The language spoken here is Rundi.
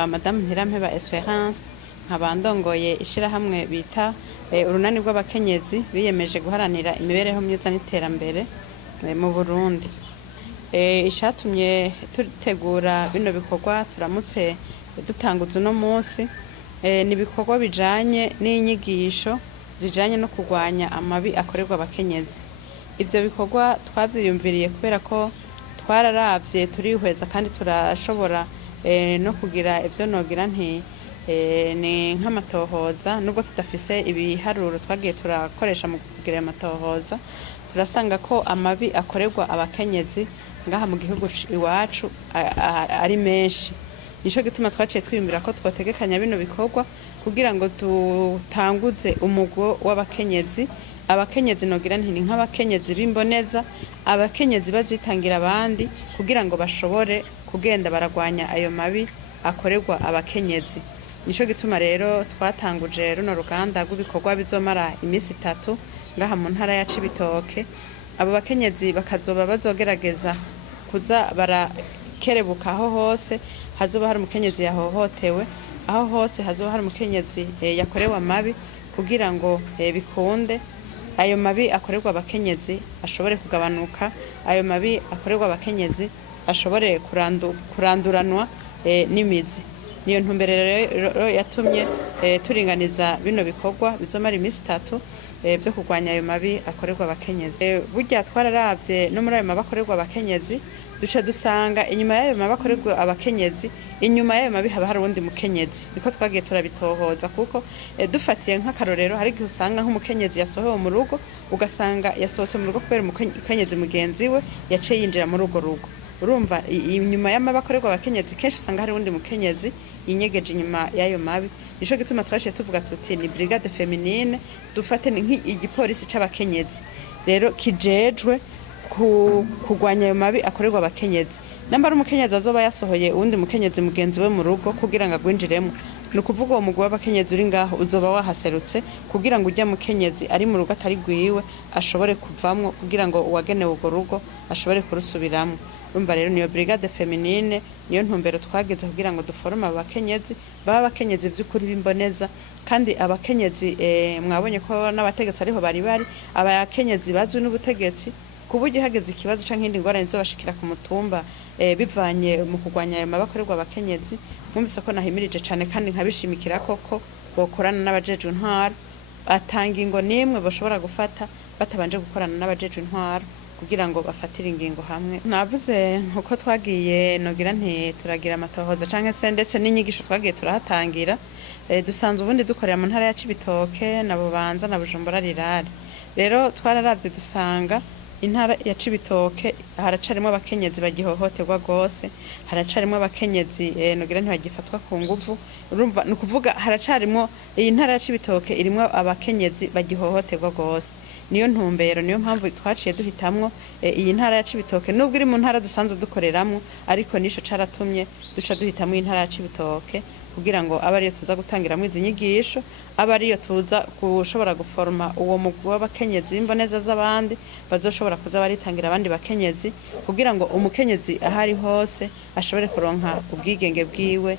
nitwa Madame Ntirampeba Esperance nkaba ndongoye ishirahamwe bita urunani rw'abakenyezi biyemeje guharanira imibereho myiza n'iterambere mu Burundi. Ishatumye tutegura bino bikorwa turamutse dutanguza uno munsi ni ibikorwa bijanye n'inyigisho zijanye no kurwanya amabi akorerwa abakenyezi. Ivyo bikorwa twavyiyumviriye kubera ko twararavye turihweza kandi turashobora no kugira ivyo nogira nti ni nk'amatohoza nubwo tudafise ibiharuro twagiye turakoresha mu kugira amatohoza, turasanga ko amabi akorerwa abakenyezi ngaha mu gihugu iwacu ari menshi. Nico gituma twaciye twiyumvira ko twotegekanya bino bikorwa kugira ngo dutanguze umugwo w'abakenyezi. Abakenyezi nogira nti ni nk'abakenyezi b'imboneza, abakenyezi bazitangira abandi kugira ngo bashobore kugenda baragwanya ayo mabi akorerwa abakenyezi. Nico gituma rero twatanguje runo ruganda rw'ibikorwa bizomara imisi 3 ngaha mu ntara ya Cibitoke. Abo bakenyezi bakazoba bazogerageza kuza barakerebuka aho hose hazoba hari umukenyezi yahohotewe, aho hose hazoba hari umukenyezi yakorewe amabi kugira ngo bikunde ayo mabi akorerwa abakenyezi ashobore kugabanuka, ayo mabi akorerwa abakenyezi ashobore kuranduranwa n'imizi. Niyo ntumbere rero yatumye turinganiza bino bikorwa bizomara imisi 3 byo kurwanya ayo mabi akorerwa abakenyezi. Burya twararavye no muri ayo mabi akorerwa abakenyezi duca dusanga inyuma y'ayo mabi akorerwa abakenyezi, inyuma y'ayo mabi haba hari uwundi mukenyezi. Niko twagiye turabitohoza kuko dufatiye nk'akarorero hari igihe usanga nk'umukenyezi yasohowe mu rugo ugasanga yasohotse mu rugo kubera umukenyezi mugenzi we yaciye yinjira muri urwo rugo. Urumva inyuma y'amabi akorerwa abakenyezi kenshi usanga hari uwundi mukenyezi yinyegeje inyuma y'ayo mabi. Nico gituma twashiye tuvuga tuti ni brigade féminine, dufate nk'igipolisi c'abakenyezi rero kijejwe kugwanya ayo mabi akorerwa abakenyezi. Nambara umukenyezi azoba yasohoye uwundi mukenyezi mugenzi we mu rugo kugira ngo agwinjiremo, nukuvuga uwo mugwi w'abakenyezi uri ngaho uzoba wahaserutse kugira ngo ujya mukenyezi ari mu rugo atari gwiwe ashobore kuvamwo kugira ngo uwagenewe urwo rugo ashobore kurusubiramwo. Urumva rero niyo brigade féminine niyo ntumbero twageze kugira ngo duforme abakenyezi baba abakenyezi vy'ukuri b'imboneza, kandi abakenyezi mwabonye ko n'abategetsi ariho bari abakenyezi bazwi n'ubutegetsi kuburyo hageze ikibazo canke indi ngorane zobashikira ku mutumba bivanye mu kurwanya ayo mabi akorerwa abakenyezi. Mwumvise ko nahimirije cane kandi nkabishimikira koko bokorana n'abajejwe intwaro, atanga ingo nimwe bashobora gufata batabanje gukorana n'abajejwe intwaro kugira ngo bafatire ingingo hamwe. Navuze nkuko twagiye nogira nti turagira amatohoza canke se ndetse n'inyigisho twagiye turahatangira. Dusanzwe ubundi dukorera mu ntara ya Cibitoke na Bubanza na Bujumbura rirari. Rero twararavye dusanga intara ya Cibitoke haracarimo abakenyezi bagihohoterwa gose, haracarimo abakenyezi nogira ntibagifatwa ku nguvu. Urumva nukuvuga haracarimo iyi ntara ya Cibitoke irimo abakenyezi bagihohoterwa gose. Niyo ntumbero niyo mpamvu twaciye duhitamwo iyi ntara ya Cibitoke nubwo iri mu ntara dusanzwe dukoreramwo, ariko nico caratumye duca duhitamwo intara ya Cibitoke kugira ngo abe ariyo tuza gutangiramo izi nyigisho, abe ariyo tuza gushobora guforma uwo mugwi w'abakenyezi b'imboneza z'abandi bazoshobora kuza baritangira abandi bakenyezi kugira ngo umukenyezi ahari hose ashobore kuronka ubwigenge bwiwe